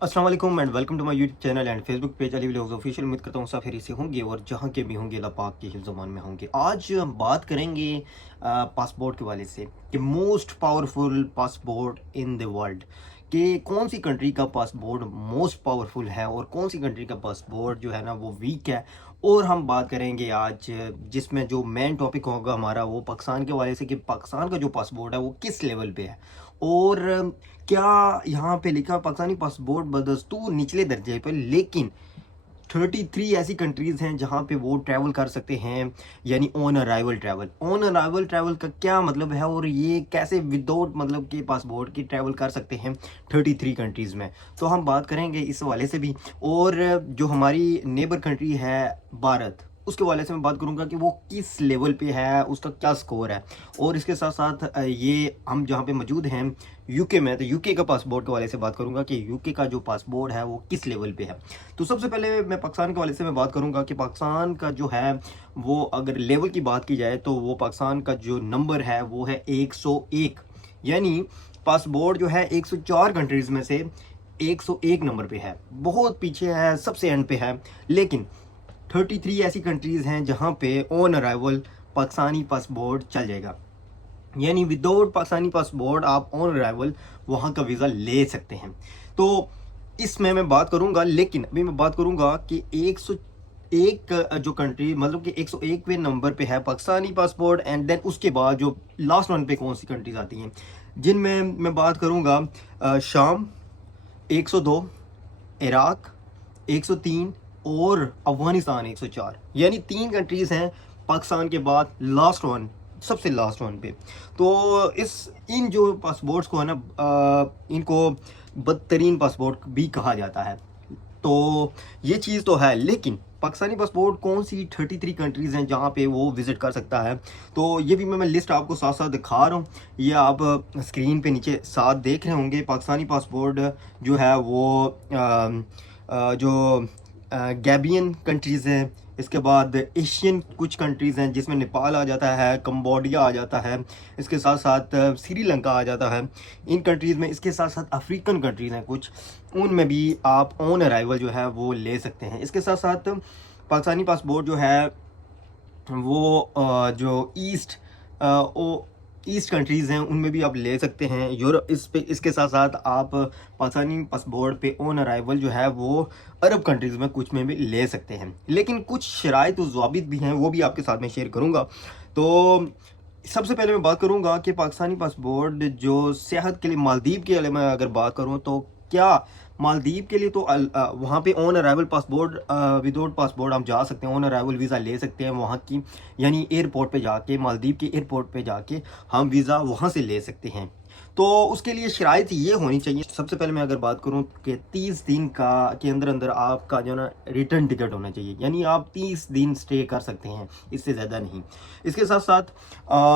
अस्सलाम वालेकुम and welcome to my YouTube channel and Facebook page Ali vlogs official. उम्मीद करता हूँ सब खैरियत से होंगे और जहाँ के भी होंगे अल्लाह पाक के हिफ्ज़-ओ-अमान में होंगे। आज हम बात करेंगे पासपोर्ट के वाले से कि most powerful passport in the world, कि कौन सी कंट्री का पासपोर्ट मोस्ट पावरफुल है और कौन सी कंट्री का पासपोर्ट जो है ना वो वीक है। और हम बात करेंगे आज जिसमें जो मेन टॉपिक होगा हमारा वो पाकिस्तान के वाले से कि पाकिस्तान का जो पासपोर्ट है वो किस लेवल पे है और क्या यहाँ पे लिखा पाकिस्तानी पासपोर्ट बदस्तूर निचले दर्जे पर, लेकिन 33 ऐसी कंट्रीज़ हैं जहाँ पे वो ट्रैवल कर सकते हैं, यानी on arrival travel. On arrival travel का क्या मतलब है और ये कैसे विदाउट मतलब के पासपोर्ट की ट्रैवल कर सकते हैं 33 कंट्रीज़ में, तो हम बात करेंगे इस वाले से भी। और जो हमारी नेबर कंट्री है भारत, उसके वाले से मैं बात करूंगा कि वो किस लेवल पे है, उसका क्या स्कोर है। और इसके साथ साथ ये हम जहाँ पे मौजूद हैं यूके में, तो यूके का पासपोर्ट के वाले से बात करूंगा कि यूके का जो पासपोर्ट है वो किस लेवल पे है। तो सबसे पहले मैं पाकिस्तान के वाले से मैं बात करूंगा कि पाकिस्तान का जो है वो अगर लेवल की बात की जाए तो वो पाकिस्तान का जो नंबर है वो है 101, यानी पासपोर्ट जो है 104 कंट्रीज़ में से 101 नंबर पे है, बहुत पीछे है, सबसे एंड पे है। लेकिन 33 ऐसी कंट्रीज़ हैं जहाँ पे ऑन अराइवल पाकिस्तानी पासपोर्ट चल जाएगा, यानी विदाउट पाकिस्तानी पासपोर्ट आप ऑन अराइवल वहाँ का वीज़ा ले सकते हैं। तो इसमें मैं बात करूँगा, लेकिन अभी मैं बात करूँगा कि 101 जो कंट्री मतलब कि 101वें नंबर पे है पाकिस्तानी पासपोर्ट, एंड देन उसके बाद जो लास्ट वन पे कौन सी कंट्रीज आती हैं, जिनमें मैं बात करूँगा शाम 102, इराक 103 और अफगानिस्तान 104, यानी 3 कंट्रीज़ हैं पाकिस्तान के बाद लास्ट वन, सबसे लास्ट वन पे। तो इन जो पासपोर्ट्स को है ना इनको बदतरीन पासपोर्ट भी कहा जाता है। तो ये चीज़ तो है, लेकिन पाकिस्तानी पासपोर्ट कौन सी 33 कंट्रीज़ हैं जहाँ पे वो विज़िट कर सकता है, तो ये भी मैं लिस्ट आपको साथ साथ दिखा रहा हूँ। ये आप स्क्रीन पे नीचे साथ देख रहे होंगे। पाकिस्तानी पासपोर्ट जो है वो जो गैबियन कंट्रीज़ हैं, इसके बाद एशियन कुछ कंट्रीज़ हैं जिसमें नेपाल आ जाता है, कंबोडिया आ जाता है, इसके साथ साथ श्रीलंका आ जाता है इन कंट्रीज़ में। इसके साथ साथ अफ्रीकन कंट्रीज़ हैं कुछ, उनमें भी आप ऑन अराइवल जो है वो ले सकते हैं। इसके साथ साथ पाकिस्तानी पासपोर्ट जो है वो जो ईस्ट कंट्रीज़ हैं उनमें भी आप ले सकते हैं। यूरोप इसके साथ साथ आप पाकिस्तानी पासपोर्ट पे ऑन अराइवल जो है वो अरब कंट्रीज़ में कुछ में भी ले सकते हैं, लेकिन कुछ शराइत और ज़वाबित भी हैं, वो भी आपके साथ में शेयर करूँगा। तो सबसे पहले मैं बात करूँगा कि पाकिस्तानी पासपोर्ट जो सेहत के लिए, मालदीव के लिए मैं अगर बात करूँ तो क्या मालदीव के लिए तो वहाँ पे on arrival passport without passport हम जा सकते हैं, ऑन अराइवल वीज़ा ले सकते हैं वहाँ की, यानी एयरपोर्ट पे जाके, मालदीव के एयरपोर्ट पे जाके हम वीज़ा वहाँ से ले सकते हैं। तो उसके लिए शराइत ये होनी चाहिए। सबसे पहले मैं अगर बात करूँ कि 30 दिन के अंदर अंदर आपका जो ना रिटर्न टिकट होना चाहिए, यानी आप 30 दिन स्टे कर सकते हैं, इससे ज़्यादा नहीं। इसके साथ साथ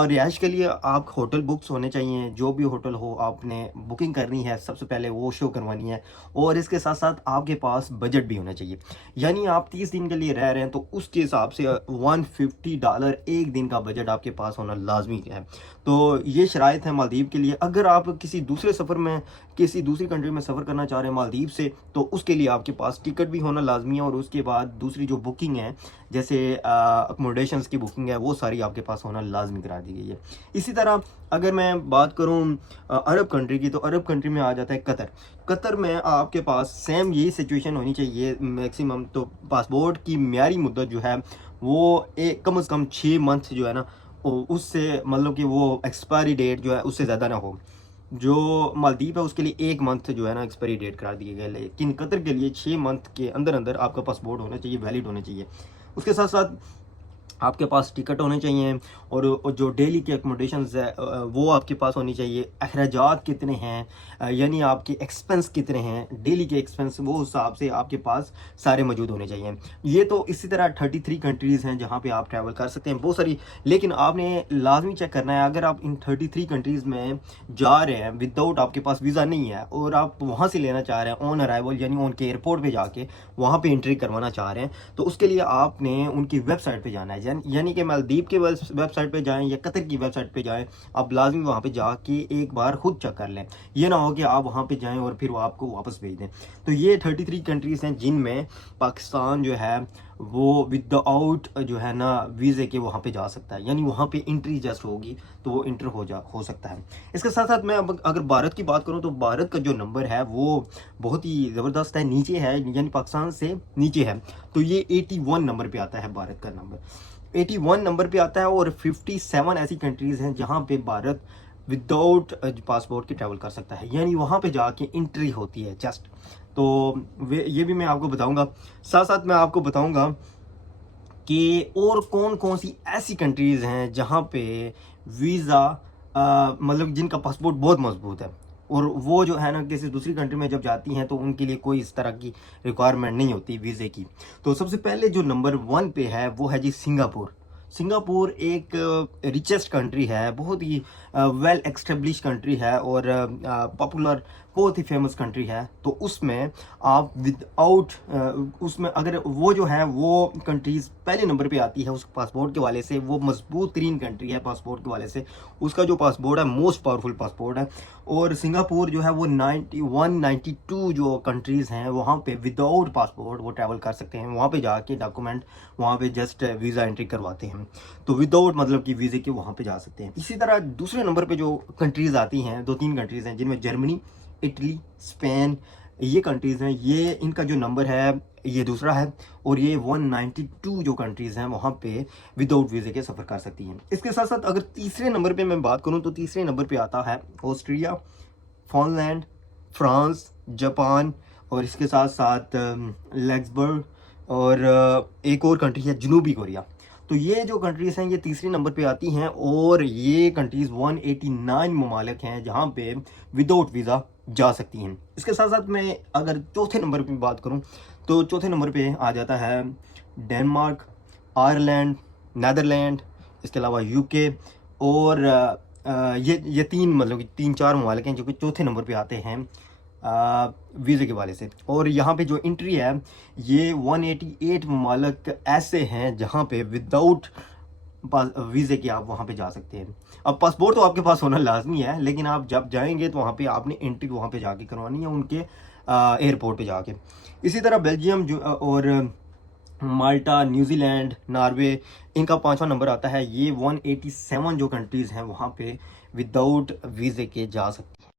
रिहाइश के लिए आप होटल बुक्स होने चाहिए, जो भी होटल हो आपने बुकिंग करनी है सबसे पहले वो शो करवानी है। और इसके साथ साथ आपके पास बजट भी होना चाहिए, यानी आप 30 दिन के लिए रह रहे हैं तो उसके हिसाब से $150 एक दिन का बजट आपके पास होना लाजमी है। तो ये शराइत है मालदीव के लिए। अगर आप किसी दूसरे सफ़र में किसी दूसरी कंट्री में सफ़र करना चाह रहे हैं मालदीव से, तो उसके लिए आपके पास टिकट भी होना लाजमी है, और उसके बाद दूसरी जो बुकिंग है जैसे अकोमोडेशंस की बुकिंग है वो सारी आपके पास होना लाजमी करा दी गई है। इसी तरह अगर मैं बात करूं अरब कंट्री की, तो अरब कंट्री में आ जाता है कतर। कतर में आपके पास सेम यही सिचुएशन होनी चाहिए मैक्सिमम। तो पासपोर्ट की म्यारी मुद्दत जो है वो कम से कम 6 मंथ जो है ना, उससे मतलब कि वो एक्सपायरी डेट जो है उससे ज़्यादा ना हो। जो मालदीव है उसके लिए 1 मंथ जो है ना एक्सपायरी डेट करा दिए गए, लेकिन कतर के लिए 6 मंथ के अंदर अंदर आपका पासपोर्ट होना चाहिए, वैलिड होना चाहिए। उसके साथ साथ आपके पास टिकट होने चाहिए, और जो डेली के अकोमोडेशंस है वो आपके पास होनी चाहिए। अखराजात कितने हैं, यानी आपके एक्सपेंस कितने हैं, डेली के एक्सपेंस, वो हिसाब से आपके पास सारे मौजूद होने चाहिए। ये तो इसी तरह 33 कंट्रीज़ हैं जहाँ पे आप ट्रैवल कर सकते हैं, बहुत सारी। लेकिन आपने लाजमी चेक करना है, अगर आप इन 33 कंट्रीज़ में जा रहे हैं विदाउट आपके पास वीज़ा नहीं है और आप वहाँ से लेना चाह रहे हैं ऑन अराइवल, यानी उनके एयरपोर्ट पर जाके वहाँ पर एंट्री करवाना चाह रहे हैं, तो उसके लिए आपने उनकी वेबसाइट पर जाना है। यानी कि मालदीव के वेबसाइट पे जाएं या कतर की वेबसाइट पे जाएं, आप लाजमी वहाँ पे जाके एक बार खुद चेक कर लें। ये ना हो कि आप वहाँ पे जाएं और फिर वो आपको वापस भेज दें। तो ये 33 कंट्रीज़ हैं जिनमें पाकिस्तान जो है वो विदाउट जो है ना वीज़े के वहाँ पे जा सकता है, यानी वहाँ पे एंट्री जस्ट होगी तो वो इंटर हो सकता है। इसके साथ साथ मैं अब अगर भारत की बात करूँ तो भारत का जो नंबर है वो बहुत ही ज़बरदस्त है, नीचे है, यानी पाकिस्तान से नीचे है। तो ये 81 नंबर पे आता है भारत का नंबर, 81 नंबर पे आता है। और 57 ऐसी कंट्रीज़ हैं जहाँ पे भारत विदाउट पासपोर्ट के ट्रैवल कर सकता है, यानी वहाँ पे जाके एंट्री होती है जस्ट। तो ये भी मैं आपको बताऊंगा। साथ साथ मैं आपको बताऊंगा कि और कौन कौन सी ऐसी कंट्रीज़ हैं जहाँ पे वीज़ा मतलब जिनका पासपोर्ट बहुत मजबूत है, और वो जो है ना किसी दूसरी कंट्री में जब जाती हैं तो उनके लिए कोई इस तरह की रिक्वायरमेंट नहीं होती वीज़े की। तो सबसे पहले जो नंबर 1 पे है वो है जी सिंगापुर। सिंगापुर एक रिचेस्ट कंट्री है, बहुत ही वेल एक्स्टेब्लिश कंट्री है और पॉपुलर, बहुत ही फेमस कंट्री है। तो उसमें आप विदाउट उसमें अगर वो जो है वो कंट्रीज़ पहले नंबर पे आती है उस पासपोर्ट के वाले से, वो मजबूत तरीन कंट्री है पासपोर्ट के वाले से। उसका जो पासपोर्ट है मोस्ट पावरफुल पासपोर्ट है। और सिंगापुर जो है वो 91 92 जो कंट्रीज़ हैं वहाँ पे विदाउट पासपोर्ट वो ट्रैवल कर सकते हैं। वहाँ पे जाके डॉक्यूमेंट वहाँ पे जस्ट वीज़ा एंट्री करवाते हैं, तो विदाउट मतलब कि वीज़े के वहाँ पे जा सकते हैं। इसी तरह दूसरे नंबर पे जो कंट्रीज़ आती हैं, 2-3 कंट्रीज़ हैं जिनमें जर्मनी, इटली, स्पेन, ये कंट्रीज़ हैं। ये इनका जो नंबर है ये दूसरा है, और ये 192 जो कंट्रीज़ हैं वहाँ पे विदाउट वीज़े के सफ़र कर सकती हैं। इसके साथ साथ अगर तीसरे नंबर पे मैं बात करूँ तो तीसरे नंबर पे आता है ऑस्ट्रिया, फिनलैंड, फ्रांस, जापान, और इसके साथ साथ लग्जमबर्ग, और एक और कंट्री है जनूबी कोरिया। तो ये जो कंट्रीज़ हैं ये तीसरे नंबर पे आती हैं, और ये कंट्रीज़ 189 ममालिक हैं जहाँ पे विदाउट वीज़ा जा सकती हैं। इसके साथ साथ मैं अगर चौथे नंबर पे बात करूँ तो चौथे नंबर पे आ जाता है डेनमार्क, आयरलैंड, नीदरलैंड, इसके अलावा यूके, और ये तीन मतलब कि 3-4 ममालिक हैं जो कि चौथे नंबर पे आते हैं वीज़े के वाले से। और यहाँ पे जो एंट्री है ये 188 ममालिक ऐसे हैं जहाँ पे विदाउट वीज़े के आप वहाँ पे जा सकते हैं। अब पासपोर्ट तो आपके पास होना लाजमी है, लेकिन आप जब जाएंगे तो वहाँ पे आपने एंट्री वहाँ पे जाके करवानी है उनके एयरपोर्ट पे जाके। इसी तरह बेल्जियम जो और माल्टा, न्यूजीलैंड, नॉर्वे, इनका 5वां नंबर आता है। ये 187 जो कंट्रीज़ हैं वहाँ पे विदाउट वीज़े के जा सकते हैं।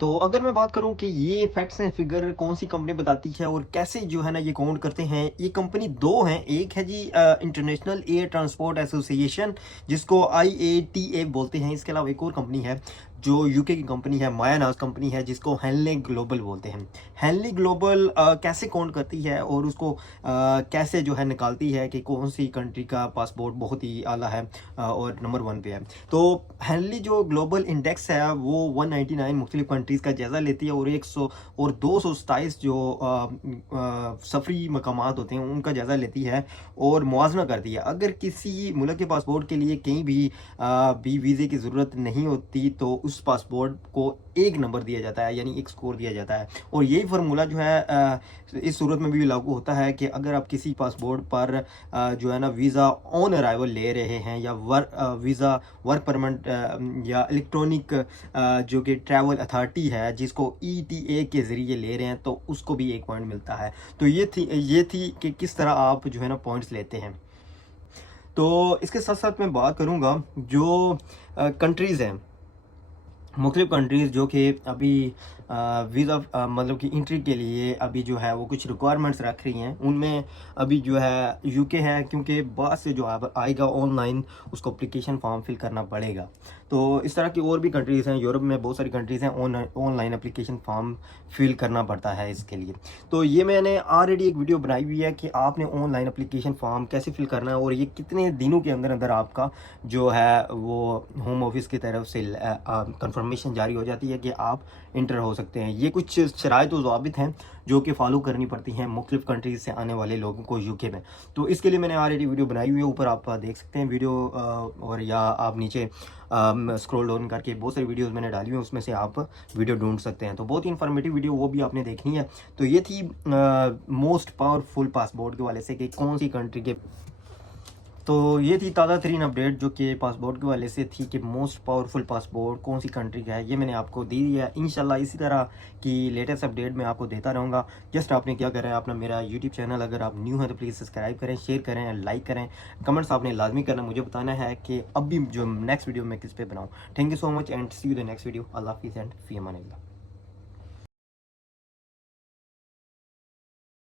तो अगर मैं बात करूं कि ये फैक्ट्स एंड फिगर कौन सी कंपनी बताती है और कैसे जो है ना ये काउंट करते हैं, ये कंपनी दो हैं। एक है जी इंटरनेशनल एयर ट्रांसपोर्ट एसोसिएशन, जिसको IATA बोलते हैं। इसके अलावा एक और कंपनी है जो यूके की कंपनी है, माया नाज कंपनी है, जिसको हेनले ग्लोबल बोलते हैं। हेनली ग्लोबल कैसे काउंट करती है और उसको कैसे जो है निकालती है कि कौन सी कंट्री का पासपोर्ट बहुत ही आला है और नंबर 1 पे है। तो हेनली जो ग्लोबल इंडेक्स है वो 199 मुख्तलिफ कंट्रीज़ का जायज़ा लेती है और 100 और 227 जो सफरी मकामात होते हैं उनका जायज़ा लेती है और मुआवजा करती है। अगर किसी मुल्क के पासपोर्ट के लिए कहीं भी वीज़े की ज़रूरत नहीं होती तो उस पासपोर्ट को 1 नंबर दिया जाता है, यानी 1 स्कोर दिया जाता है। और यही फार्मूला जो है इस सूरत में भी लागू होता है कि अगर आप किसी पासपोर्ट पर जो है ना वीज़ा ऑन अराइवल ले रहे हैं या वीज़ा वर्क परमिट या इलेक्ट्रॉनिक जो कि ट्रैवल अथॉरिटी है जिसको ETA के ज़रिए ले रहे हैं तो उसको भी 1 पॉइंट मिलता है। तो ये थी कि किस तरह आप जो है ना पॉइंट्स लेते हैं। तो इसके साथ साथ मैं बात करूँगा जो कंट्रीज़ हैं, मुख्तलिफ कंट्रीज़ जो कि अभी वीज़ा मतलब कि एंट्री के लिए अभी जो है वो कुछ रिक्वायरमेंट्स रख रही हैं। उनमें अभी जो है यूके है, क्योंकि बाद से जो आएगा ऑनलाइन उसको एप्लीकेशन फॉर्म फिल करना पड़ेगा। तो इस तरह की और भी कंट्रीज़ हैं, यूरोप में बहुत सारी कंट्रीज़ हैं, ऑनलाइन एप्लीकेशन फॉर्म फिल करना पड़ता है इसके लिए। तो ये मैंने ऑलरेडी एक वीडियो बनाई हुई है कि आपने ऑनलाइन एप्लीकेशन फॉर्म कैसे फिल करना है और ये कितने दिनों के अंदर अंदर आपका जो है वो होम ऑफिस की तरफ से कंफर्मेशन जारी हो जाती है कि आप इंटर हो सकते हैं। ये कुछ शराइत व ज़वाबित हैं जो कि फॉलो करनी पड़ती हैं मुख्तलिफ कंट्रीज़ से आने वाले लोगों को यूके में। तो इसके लिए मैंने ऑलरेडी वीडियो बनाई हुई है, ऊपर आप देख सकते हैं वीडियो और या आप नीचे स्क्रॉल डाउन करके बहुत सारी वीडियोस मैंने डाली हुई हैं, उसमें से आप वीडियो ढूंढ सकते हैं। तो बहुत ही इन्फॉर्मेटिव वीडियो, वो भी आपने देखनी है। तो ये थी मोस्ट पावरफुल पासपोर्ट के वाले से कि कौन सी कंट्री के। तो ये थी ताज़ा तरीन अपडेट जो कि पासपोर्ट के वाले से थी कि मोस्ट पावरफुल पासपोर्ट कौन सी कंट्री का है, ये मैंने आपको दी है। इंशाल्लाह इसी तरह की लेटेस्ट अपडेट मैं आपको देता रहूँगा। जस्ट आपने क्या करें, अपना मेरा यूट्यूब चैनल अगर आप न्यू हैं तो प्लीज़ सब्सक्राइब करें, शेयर करें, लाइक करें, कमेंट्स आपने लाजमी करना, मुझे बताना है कि अब भी जो नेक्स्ट वीडियो मैं किस पे बनाऊँ। Thank you so much and see you the next video. अल्लाह हाफिज़ एंड फ़ी अमान अल्लाह।